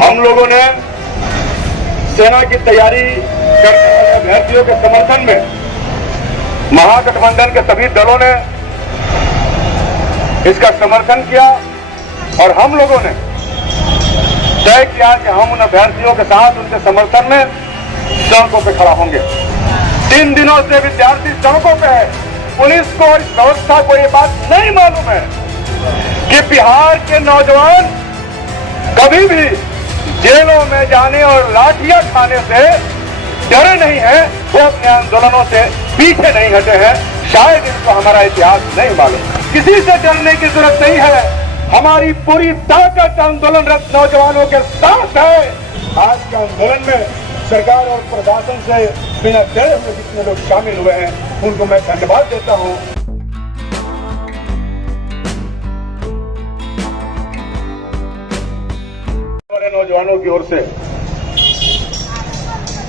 हम लोगों ने सेना की तैयारी करने वाले अभ्यर्थियों के समर्थन में महागठबंधन के सभी दलों ने इसका समर्थन किया और हम लोगों ने तय किया कि हम उन अभ्यर्थियों के साथ उनके समर्थन में सड़कों पर खड़ा होंगे। 3 दिनों से विद्यार्थी सड़कों पे है। पुलिस को और इस व्यवस्था को ये बात नहीं मालूम है कि बिहार के नौजवान कभी भी जेलों में जाने और लाठियां खाने से डरे नहीं हैं, वो अपने आंदोलनों से पीछे नहीं हटे हैं। शायद इनको हमारा इतिहास नहीं मालूम। किसी से डरने की जरूरत नहीं है। हमारी पूरी ताकत आंदोलनरत नौजवानों के साथ है। आज के आंदोलन में सरकार और प्रशासन से बिना डरे हुए जितने लोग शामिल हुए हैं उनको मैं धन्यवाद देता हूं। नौजवानों की ओर से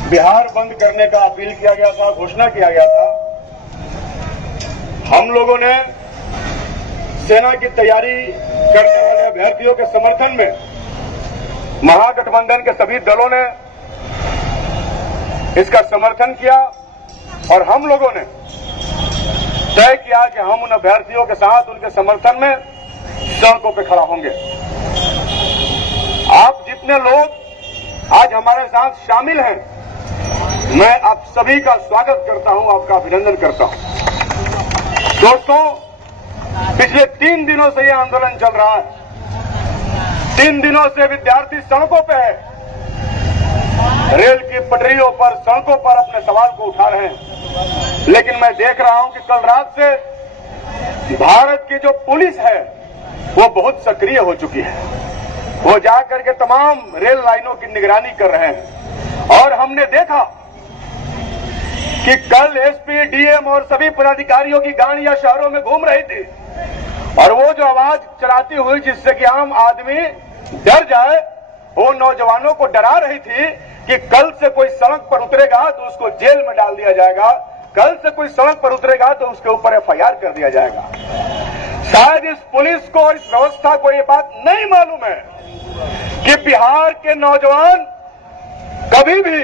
बिहार बंद करने का अपील किया गया था, घोषणा किया गया था। हम लोगों ने सेना की तैयारी करने वाले अभ्यर्थियों के समर्थन में महागठबंधन के सभी दलों ने इसका समर्थन किया और हम लोगों ने तय किया कि हम उन अभ्यर्थियों के साथ उनके समर्थन में सड़कों पर खड़ा होंगे। आप जितने लोग आज हमारे साथ शामिल हैं, मैं आप सभी का स्वागत करता हूं, आपका अभिनंदन करता हूं। दोस्तों, पिछले 3 दिनों से यह आंदोलन चल रहा है। 3 दिनों से विद्यार्थी सड़कों पे है, रेल की पटरियों पर, सड़कों पर अपने सवाल को उठा रहे हैं। लेकिन मैं देख रहा हूं कि कल रात से भारत की जो पुलिस है वो बहुत सक्रिय हो चुकी है। वो जाकर के तमाम रेल लाइनों की निगरानी कर रहे हैं और हमने देखा कि कल एसपी, डीएम और सभी पदाधिकारियों की गाड़ियां शहरों में घूम रही थी और वो जो आवाज चलाती हुई जिससे कि आम आदमी डर जाए, वो नौजवानों को डरा रही थी कि कल से कोई सड़क पर उतरेगा तो उसको जेल में डाल दिया जाएगा, कल से कोई सड़क पर उतरेगा तो उसके ऊपर एफआईआर कर दिया जाएगा। शायद इस पुलिस को और इस व्यवस्था को ये बात नहीं मालूम है कि बिहार के नौजवान कभी भी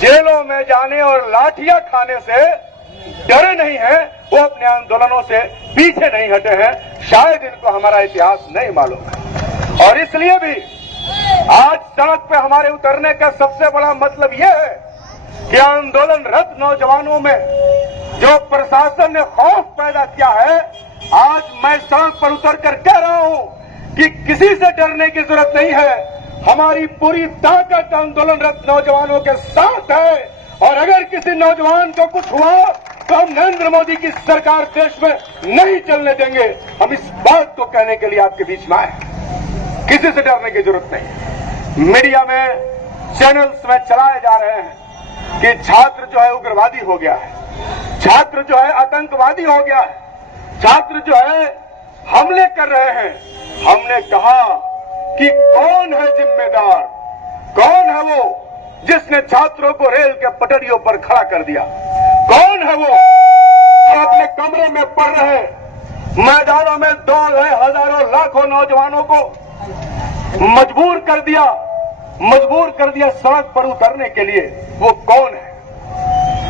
जेलों में जाने और लाठियां खाने से डरे नहीं हैं, वो अपने आंदोलनों से पीछे नहीं हटे हैं। शायद इनको हमारा इतिहास नहीं मालूम है और इसलिए भी आज सड़क पे हमारे उतरने का सबसे बड़ा मतलब यह है कि आंदोलनरत नौजवानों में जो प्रशासन ने खौफ पैदा किया है, आज मैं सड़क पर उतर कर कह रहा हूं कि किसी से डरने की जरूरत नहीं है। हमारी पूरी ताकत आंदोलनरत नौजवानों के साथ है और अगर किसी नौजवान को कुछ हुआ तो हम नरेंद्र मोदी की सरकार देश में नहीं चलने देंगे। हम इस बात को कहने के लिए आपके बीच में आए। किसी से डरने की जरूरत नहीं। मीडिया में, चैनल्स में चलाए जा रहे हैं कि छात्र जो है उग्रवादी हो गया है, छात्र जो है आतंकवादी हो गया है, छात्र जो है हमले कर रहे हैं। हमने कहा कि कौन है जिम्मेदार, कौन है वो जिसने छात्रों को रेल के पटरियों पर खड़ा कर दिया? कौन है वो जो अपने कमरे में पढ़ रहे, मैदानों में दौड़ रहे हजारों लाखों नौजवानों को मजबूर कर दिया सड़क पर उतरने के लिए? वो कौन है?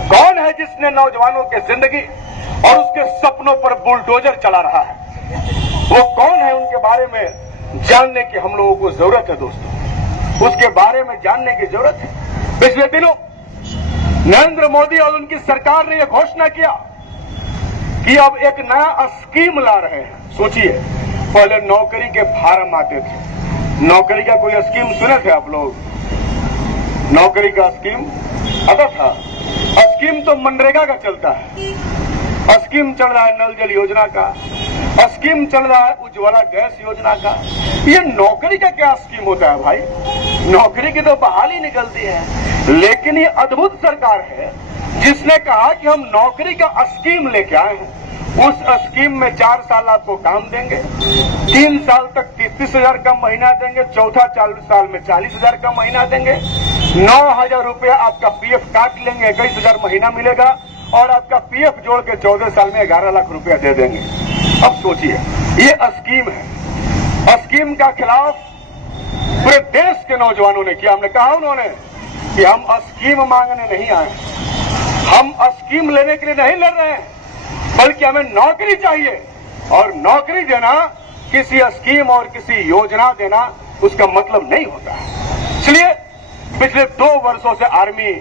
कौन है जिसने नौजवानों की जिंदगी और उसके सपनों पर बुलडोजर चला रहा है? वो कौन है? उनके बारे में जानने की हम लोगों को जरूरत है दोस्तों, उसके बारे में जानने की जरूरत है। पिछले दिनों नरेंद्र मोदी और उनकी सरकार ने यह घोषणा किया कि अब एक नया स्कीम ला रहे हैं। सोचिए, पहले नौकरी के फार्म आते थे। नौकरी का कोई स्कीम सुने थे आप लोग? नौकरी का स्कीम आता था? स्कीम तो मनरेगा का चलता है, स्कीम चल रहा है नल जल योजना का, स्कीम चल रहा है उज्ज्वला गैस योजना का। ये नौकरी का क्या स्कीम होता है भाई? नौकरी की तो बहाली निकलती है। लेकिन ये अद्भुत सरकार है जिसने कहा कि हम नौकरी का स्कीम लेके आए हैं। उस स्कीम में 4 साल आपको काम देंगे, 3 साल तक 33,000 का महीना देंगे, चौथा 4 साल में 40,000 का महीना देंगे, 9,000 रुपया आपका पीएफ काट लेंगे, 21,000 महीना मिलेगा और आपका पीएफ जोड़ के 14 साल में 11 लाख रुपया दे देंगे। अब सोचिए, ये स्कीम है। स्कीम का खिलाफ पूरे देश के नौजवानों ने किया। हमने कहा उन्होंने कि हम स्कीम मांगने नहीं आए, हम स्कीम लेने के लिए नहीं लड़ रहे हैं, बल्कि हमें नौकरी चाहिए। और नौकरी देना, किसी स्कीम और किसी योजना देना, उसका मतलब नहीं होता। इसलिए पिछले 2 वर्षों से आर्मी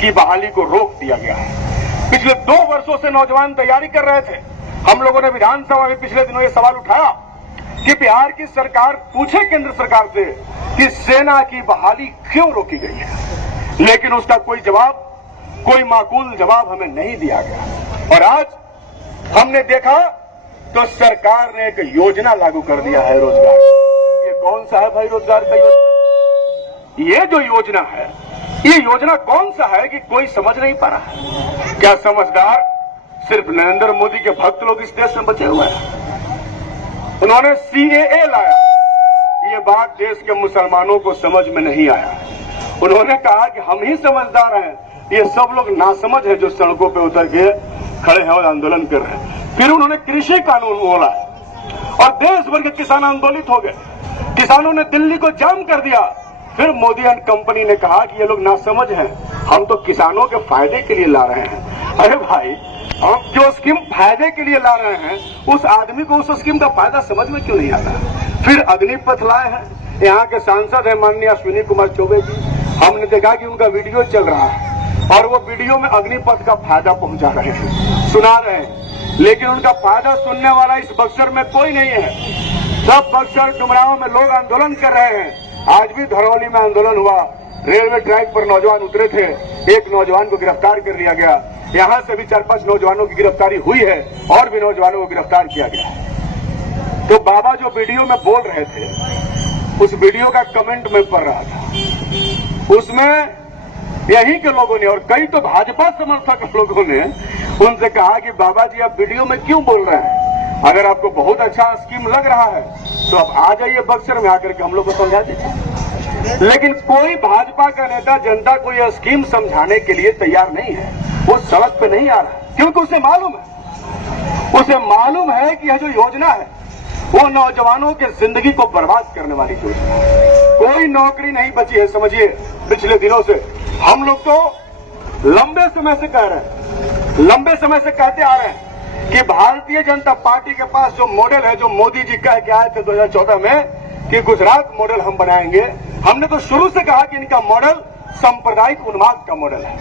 की बहाली को रोक दिया गया है। पिछले 2 वर्षों से नौजवान तैयारी कर रहे थे। हम लोगों ने विधानसभा में पिछले दिनों ये सवाल उठाया कि बिहार की सरकार पूछे केंद्र सरकार से कि सेना की बहाली क्यों रोकी गई है, लेकिन उसका कोई जवाब, कोई माकूल जवाब हमें नहीं दिया गया। और आज हमने देखा तो सरकार ने एक योजना लागू कर दिया है, रोजगार। ये कौन सा है भाई रोजगार का योजना? ये जो योजना है, ये योजना कौन सा है कि कोई समझ नहीं पा रहा है। क्या समझदार सिर्फ नरेंद्र मोदी के भक्त लोग इस देश में बचे हुए हैं? उन्होंने CAA लाया, ये बात देश के मुसलमानों को समझ में नहीं आया। उन्होंने कहा कि हम ही समझदार हैं, ये सब लोग नासमझ हैं जो सड़कों पे उतर के खड़े हैं और आंदोलन कर रहे हैं। फिर उन्होंने कृषि कानून बोला और देश भर के किसान आंदोलित हो गए। किसानों ने दिल्ली को जाम कर दिया। फिर मोदी एंड कंपनी ने कहा कि ये लोग नासमझ हैं, हम तो किसानों के फायदे के लिए ला रहे हैं। अरे भाई, हम जो स्कीम फायदे के लिए ला रहे हैं, उस आदमी को उस स्कीम का फायदा समझ में क्यों नहीं आता? फिर अग्निपथ लाए हैं। यहाँ के सांसद है माननीय अश्विनी कुमार चौबे जी, हमने देखा कि उनका वीडियो चल रहा है और वो वीडियो में अग्निपथ का फायदा पहुंचा रहे हैं, सुना रहे हैं, लेकिन उनका फायदा सुनने वाला इस बक्सर में कोई नहीं है। सब बक्सर डुमरांव में लोग आंदोलन कर रहे हैं। आज भी धरौली में आंदोलन हुआ, रेलवे ट्रैक पर नौजवान उतरे थे, एक नौजवान को गिरफ्तार कर लिया गया। यहाँ से भी 4-5 नौजवानों की गिरफ्तारी हुई है और भी नौजवानों को गिरफ्तार किया गया। तो बाबा जो वीडियो में बोल रहे थे, उस वीडियो का कमेंट में पढ़ रहा था, उसमें यहीं के लोगों ने और कई तो भाजपा समर्थक लोगों ने उनसे कहा कि बाबा जी आप वीडियो में क्यों बोल रहे हैं? अगर आपको बहुत अच्छा स्कीम लग रहा है तो आप आ जाइए बक्सर में, आकर के हम लोग को समझा दीजिए। लेकिन कोई भाजपा का नेता जनता को यह स्कीम समझाने के लिए तैयार नहीं है। वो सड़क पे नहीं आ रहा है, क्योंकि उसे मालूम है कि यह जो योजना है वो नौजवानों के जिंदगी को बर्बाद करने वाली योजना है। कोई नौकरी नहीं बची है। समझिए, पिछले दिनों से हम लोग तो लंबे समय से कहते आ रहे हैं कि भारतीय जनता पार्टी के पास जो मॉडल है, जो मोदी जी कह के आए थे 2014 में कि गुजरात मॉडल हम बनाएंगे, हमने तो शुरू से कहा कि इनका मॉडल सांप्रदायिक उन्माद का मॉडल है।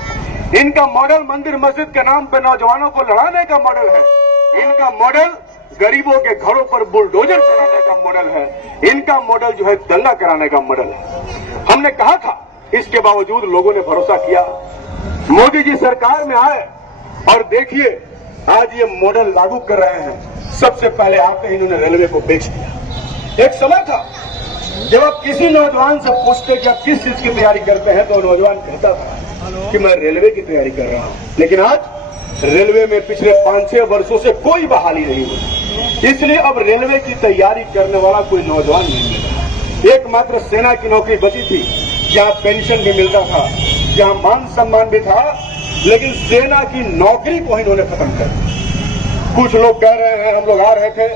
इनका मॉडल मंदिर मस्जिद के नाम पे नौजवानों को लड़ाने का मॉडल है। इनका मॉडल गरीबों के घरों पर बुलडोजर चलाने का मॉडल है। इनका मॉडल जो है दंगा कराने का मॉडल है। हमने कहा था, इसके बावजूद लोगों ने भरोसा किया। मोदी जी सरकार में आए और देखिए आज ये मॉडल लागू कर रहे हैं। सबसे पहले आते ही इन्होंने रेलवे को बेच दिया। एक समय था जब आप किसी नौजवान से पूछते कि आप किस चीज की तैयारी करते हैं तो नौजवान कहता था कि मैं रेलवे की तैयारी कर रहा हूं। लेकिन आज रेलवे में पिछले 5-6 वर्षों से कोई बहाली नहीं हुई, इसलिए अब रेलवे की तैयारी करने वाला कोई नौजवान नहीं मिला। एकमात्र सेना की नौकरी बची थी, जहां पेंशन भी मिलता था, जहां मान सम्मान भी था, लेकिन सेना की नौकरी को इन्होंने खत्म कर दिया। कुछ लोग कह रहे हैं, हम लोग आ रहे थे,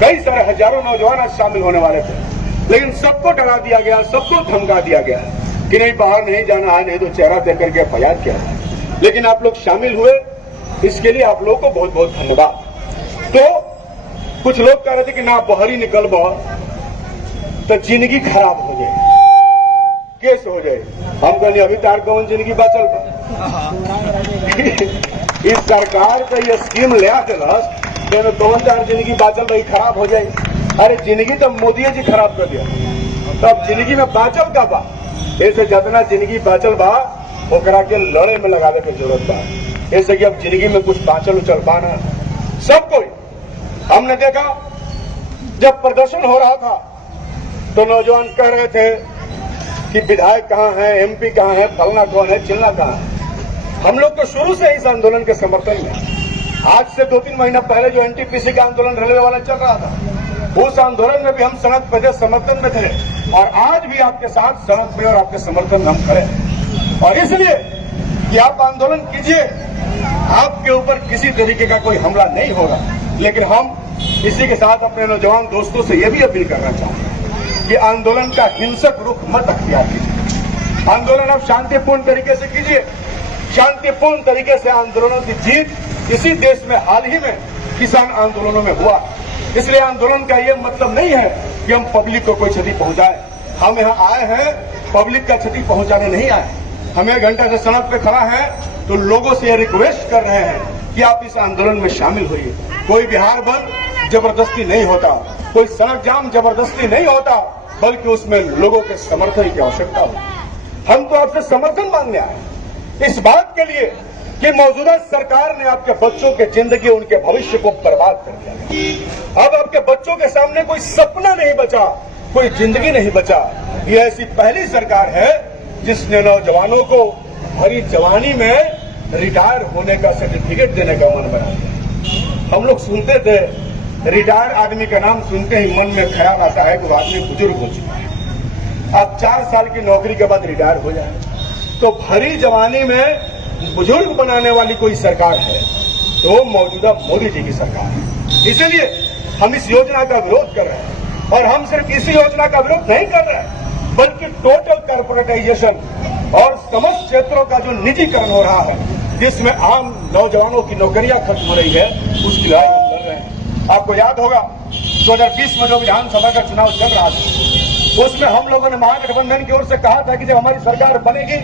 कई सारे हजारों नौजवान आज शामिल होने वाले थे, लेकिन सबको डरा दिया गया, सबको धमका दिया गया कि नहीं बाहर नहीं जाना है, नहीं तो चेहरा देख करके FIR किया। लेकिन आप लोग शामिल हुए, इसके लिए आप लोगों को बहुत बहुत धन्यवाद। तो कुछ लोग कह रहे थे कि ना बहरी निकल तो जिंदगी खराब हो जाए, केस हो जाए। हम कहने अभी तार कौन जिंदगी बचल बा। इस सरकार का ये स्कीम ले आते कौन तार जिंदगी बाचल भाई खराब हो जाए। अरे जिंदगी तो मोदी जी खराब कर दिया, तो अब जिंदगी में बाचल का बा। ऐसे जितना जिंदगी बाचल बा ओकरा के लड़े में लगाने की जरूरत बा। ऐसे कि अब जिंदगी में कुछ बाचल उचल पाना सब कोई। हमने देखा जब प्रदर्शन हो रहा था तो नौजवान कह रहे थे कि विधायक कहाँ है, MP कहाँ है, फलना कौन है, चिल्ला कहाँ है। हम लोग तो शुरू से इस आंदोलन के समर्थन में। आज से 2-3 महीना पहले जो NTPC का आंदोलन रेलवे वाला चल रहा था, उस आंदोलन में भी हम सड़क पे समर्थन में थे और आज भी आपके साथ सड़क पे और आपके समर्थन में हम खड़े हैं। और इसलिए कि आप आंदोलन कीजिए, आपके ऊपर किसी तरीके का कोई हमला नहीं होगा। लेकिन हम इसी के साथ अपने नौजवान दोस्तों से यह भी अपील करना चाहते हैं कि आंदोलन का हिंसक रुख मत अख्तियार कीजिए। आंदोलन आप शांतिपूर्ण तरीके से कीजिए। शांतिपूर्ण तरीके से आंदोलनों की जीत इसी देश में हाल ही में किसान आंदोलनों में हुआ। इसलिए आंदोलन का ये मतलब नहीं है कि हम पब्लिक को कोई क्षति पहुंचाए। हम यहाँ आए हैं पब्लिक का क्षति पहुंचाने नहीं आए। हम 1 घंटा से सड़क पे खड़ा है तो लोगों से रिक्वेस्ट कर रहे हैं कि आप इस आंदोलन में शामिल होइए। कोई बिहार बंद जबरदस्ती नहीं होता, कोई सड़क जाम जबरदस्ती नहीं होता, बल्कि उसमें लोगों के समर्थन की आवश्यकता होती। हम तो आपसे समर्थन मांगने आए इस बात के लिए कि मौजूदा सरकार ने आपके बच्चों के जिंदगी, उनके भविष्य को बर्बाद कर दिया। अब आपके बच्चों के सामने कोई सपना नहीं बचा, कोई जिंदगी नहीं बचा। ये ऐसी पहली सरकार है जिसने नौजवानों को भरी जवानी में रिटायर होने का सर्टिफिकेट देने का मन बना दिया। हम लोग सुनते थे, रिटायर आदमी का नाम सुनते ही मन में ख्याल आता है कि वो आदमी बुजुर्ग हो चुका है। अब 4 साल की नौकरी के बाद रिटायर हो जाए तो भरी जवानी में बुजुर्ग बनाने वाली कोई सरकार है तो मौजूदा मोदी जी की सरकार है। इसलिए हम इस योजना का विरोध कर रहे हैं। और हम सिर्फ इसी योजना का विरोध नहीं कर रहे हैं, बल्कि टोटल कॉर्पोरेटाइजेशन और समस्त क्षेत्रों का जो निजीकरण हो रहा है, जिसमें आम नौजवानों की नौकरियां खत्म हो रही है, उसकी लड़ाई हम लड़ रहे हैं। आपको याद होगा 2020 में जो विधानसभा का चुनाव चल रहा था, उसमें हम लोगों ने महागठबंधन की ओर से कहा था कि जब हमारी सरकार बनेगी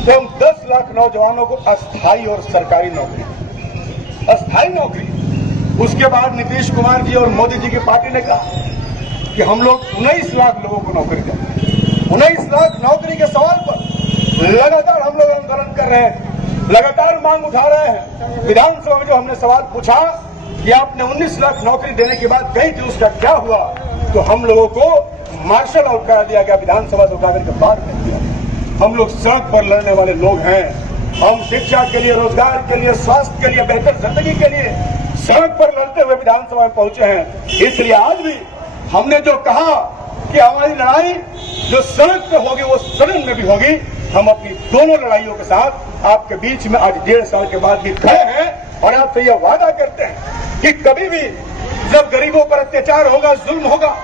तो हम 10 लाख नौजवानों को अस्थायी और सरकारी नौकरी, अस्थायी नौकरी। उसके बाद नीतीश कुमार जी और मोदी जी की पार्टी ने कहा कि हम लोग 19 लाख लोगों को नौकरी देंगे। 19 लाख नौकरी के सवाल पर लगातार हम लोग आंदोलन कर रहे हैं, लगातार मांग उठा रहे हैं। विधानसभा में जो हमने सवाल पूछा कि आपने 19 लाख नौकरी देने के बाद कही थी, उसका क्या हुआ, तो हम लोगों को मार्शल आउट करा दिया गया, विधानसभा से उठाकर के बाहर कर दिया। हम लोग सड़क पर लड़ने वाले लोग हैं। हम शिक्षा के लिए, रोजगार के लिए, स्वास्थ्य के लिए, बेहतर जिंदगी के लिए सड़क पर लड़ते हुए विधानसभा में पहुंचे हैं। इसलिए आज भी हमने जो कहा कि हमारी लड़ाई जो सड़क पे होगी वो सदन में भी होगी। हम अपनी दोनों लड़ाइयों के साथ आपके बीच में आज 1.5 साल के बाद भी खड़े हैं और आपसे यह वादा करते हैं कि कभी भी जब गरीबों पर अत्याचार होगा, जुल्म होगा,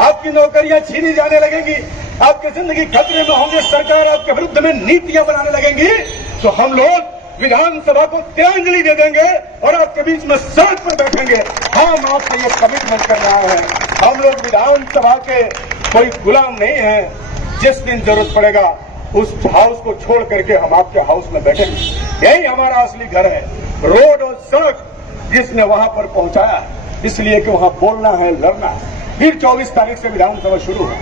आपकी नौकरियां छीनी जाने लगेंगी, आपकी जिंदगी खतरे में होंगे, सरकार आपके विरुद्ध में नीतियां बनाने लगेंगी, तो हम लोग विधानसभा को तिलांजलि दे देंगे और आपके बीच में सड़क पर बैठेंगे। हम आपसे ये कमिटमेंट कर रहे हैं। हम लोग विधानसभा के कोई गुलाम नहीं है। जिस दिन जरूरत पड़ेगा उस हाउस को छोड़ करके हम आपके हाउस में बैठेंगे। यही हमारा असली घर है। रोड और सड़क जिसने वहां पर पहुंचाया है, इसलिए कि वहां बोलना है, लड़ना है। फिर 24 तारीख से विधानसभा शुरू है,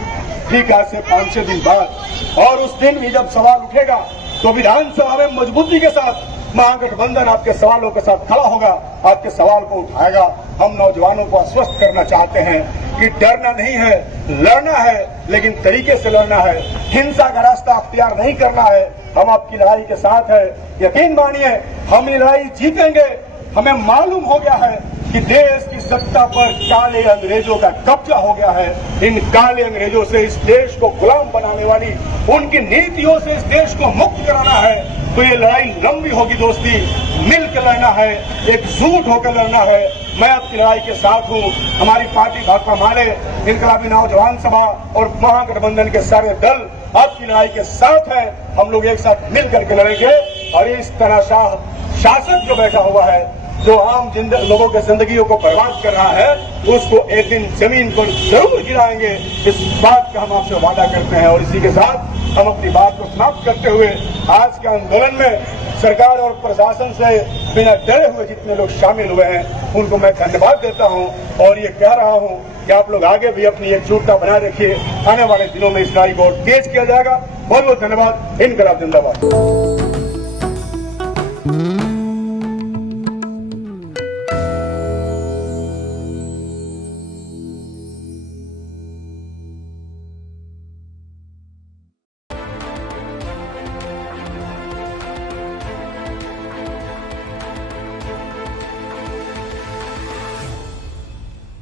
ठीक आज से 5-6 दिन बाद। और उस दिन भी जब सवाल उठेगा तो विधानसभा में मजबूती के साथ महागठबंधन आपके सवालों के साथ खड़ा होगा, आपके सवाल को उठाएगा। हम नौजवानों को आश्वस्त करना चाहते हैं कि डरना नहीं है, लड़ना है, लेकिन तरीके से लड़ना है। हिंसा का रास्ता अख्तियार नहीं करना है। हम आपकी लड़ाई के साथ है। यकीन मानिए हम ये लड़ाई जीतेंगे। हमें मालूम हो गया है कि देश की सत्ता पर काले अंग्रेजों का कब्जा हो गया है। इन काले अंग्रेजों से इस देश को गुलाम बनाने वाली उनकी नीतियों से इस देश को मुक्त कराना है। तो ये लड़ाई लंबी होगी दोस्ती, मिलकर लड़ना है, एकजुट होकर लड़ना है। मैं आपकी लड़ाई के साथ हूँ। हमारी पार्टी भाकपा माले, इनकलाबी नौजवान सभा और महागठबंधन के सारे दल आपकी लड़ाई के साथ हैं। हम लोग एक साथ मिल करके लड़ेंगे और इस तनाशाह शासक जो बैठा हुआ है, जो आम लोगों के जिंदगियों को बर्बाद कर रहा है, उसको एक दिन जमीन पर जरूर गिराएंगे। इस बात का हम आपसे वादा करते हैं। और इसी के साथ हम अपनी बात को समाप्त करते हुए आज के आंदोलन में सरकार और प्रशासन से बिना डरे हुए जितने लोग शामिल हुए हैं उनको मैं धन्यवाद देता हूं और ये कह रहा हूं कि आप लोग आगे भी अपनी एकजुटता बनाए रखिए। आने वाले दिनों में इस लड़ाई को तेज किया जाएगा। बहुत बहुत धन्यवाद। इनकलाब जिंदाबाद।